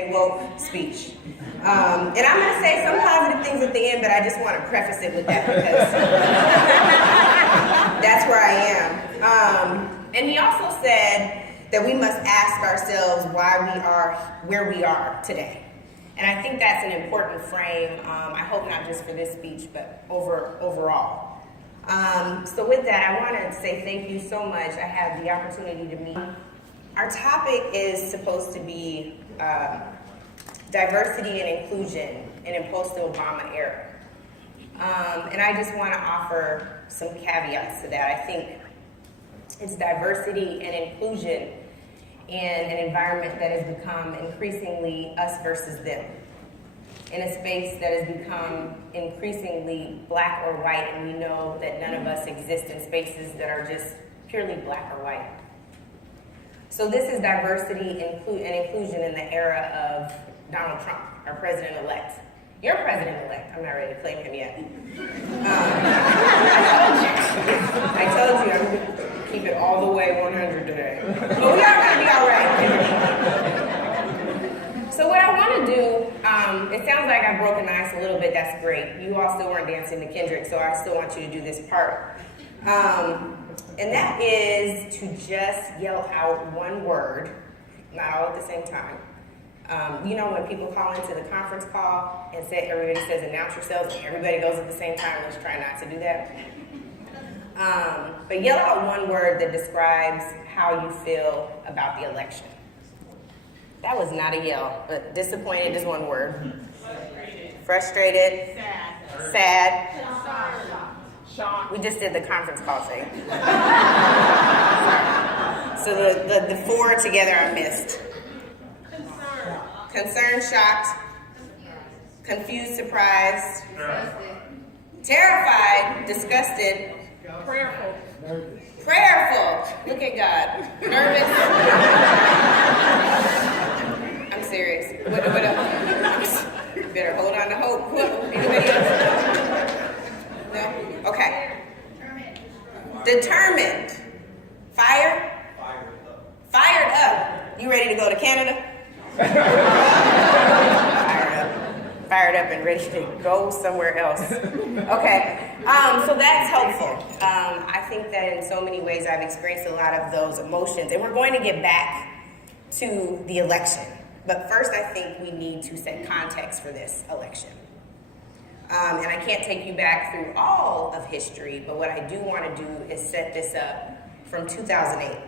a woke speech. And I'm going to say some positive things at the end, but I just want to preface it with that because that's where I am. And he also said that we must ask ourselves why we are where we are today. And I think that's an important frame, I hope not just for this speech, but overall. So with that, I want to say thank you so much. I had the opportunity to meet. Our topic is supposed to be diversity and inclusion in a post-Obama era. And I just want to offer some caveats to that. I think it's diversity and inclusion in an environment that has become increasingly us versus them, in a space that has become increasingly black or white, and we know that none of us exist in spaces that are just purely black or white. So this is diversity and inclusion in the era of Donald Trump, our president-elect. Your president-elect. I'm not ready to claim him yet. I told you I'm going to keep it all the way 100 today. But we are going to be all right. So what I want to do, it sounds like I've broken the ice a little bit. That's great. You all still weren't dancing to Kendrick, so I still want you to do this part. And that is to just yell out one word, not all at the same time. You know when people call into the conference call and say everybody says announce yourselves and everybody goes at the same time, let's try not to do that. But yell out one word that describes how you feel about the election. That was not a yell, but disappointed is one word. Frustrated. Sad. Shocked. We just did the conference call thing. So the four together I missed. Concerned, shocked, confused, surprised, terrified, disgusted, prayerful. Look at God. Nervous. I'm serious. What else? Better hold on to hope. Anybody else? No? Okay. Determined. Fired up. You ready to go to Canada? Fired up and ready to go somewhere else. Okay, so that's helpful. I think that in so many ways I've experienced a lot of those emotions, and we're going to get back to the election. But first, I think we need to set context for this election. And I can't take you back through all of history, but what I do want to do is set this up from 2008.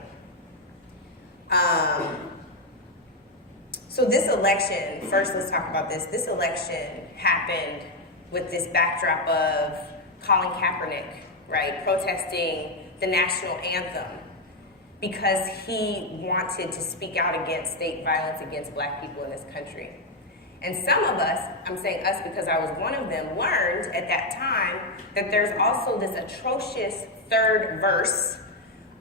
So this election, first let's talk about this. This election happened with this backdrop of Colin Kaepernick, right, protesting the national anthem because he wanted to speak out against state violence against black people in this country. And some of us, I'm saying us because I was one of them, learned at that time that there's also this atrocious third verse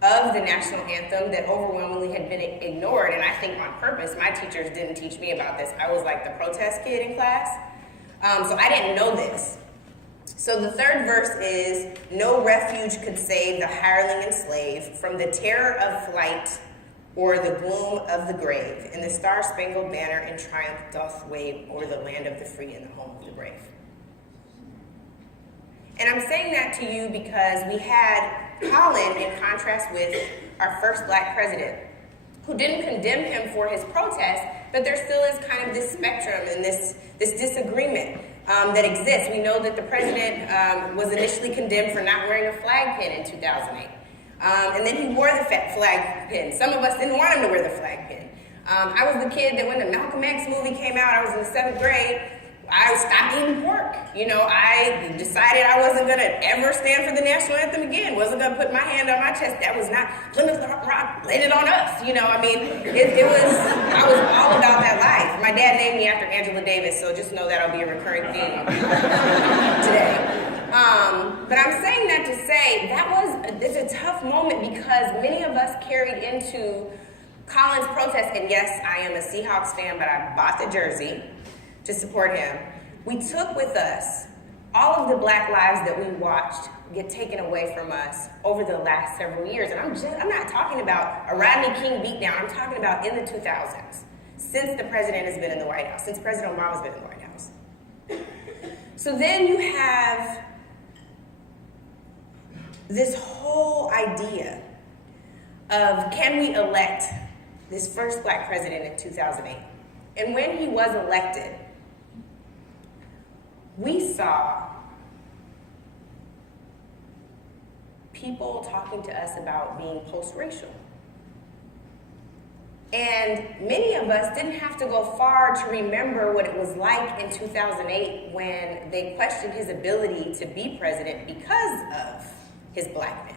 of the national anthem that overwhelmingly had been ignored, and I think on purpose. My teachers didn't teach me about this. I was like the protest kid in class, so I didn't know this. So the third verse is, no refuge could save the hireling and slave from the terror of flight or the gloom of the grave, and the star-spangled banner in triumph doth wave over the land of the free and the home of the brave. And I'm saying that to you because we had Colin in contrast with our first black president, who didn't condemn him for his protest, but there still is kind of this spectrum and this disagreement that exists. We know that the president was initially condemned for not wearing a flag pin in 2008. And then he wore the flag pin. Some of us didn't want him to wear the flag pin. I was the kid that when the Malcolm X movie came out, I was in the 7th grade, I stopped eating pork. You know, I decided I wasn't going to ever stand for the national anthem again. Wasn't going to put my hand on my chest. That was not Plymouth Rock, laid it on us. You know, I mean, I was all about that life. My dad named me after Angela Davis, so just know that'll be a recurring theme today. But I'm saying that to say it's a tough moment because many of us carried into Colin's protest, and yes, I am a Seahawks fan, but I bought the jersey to support him. We took with us all of the black lives that we watched get taken away from us over the last several years. And I'm not talking about a Rodney King beatdown. I'm talking about in the 2000s. since the president has been in the White House, since President Obama's been in the White House. So then you have this whole idea of, can we elect this first black president in 2008? And when he was elected, we saw people talking to us about being post-racial. And many of us didn't have to go far to remember what it was like in 2008 when they questioned his ability to be president because of his blackness.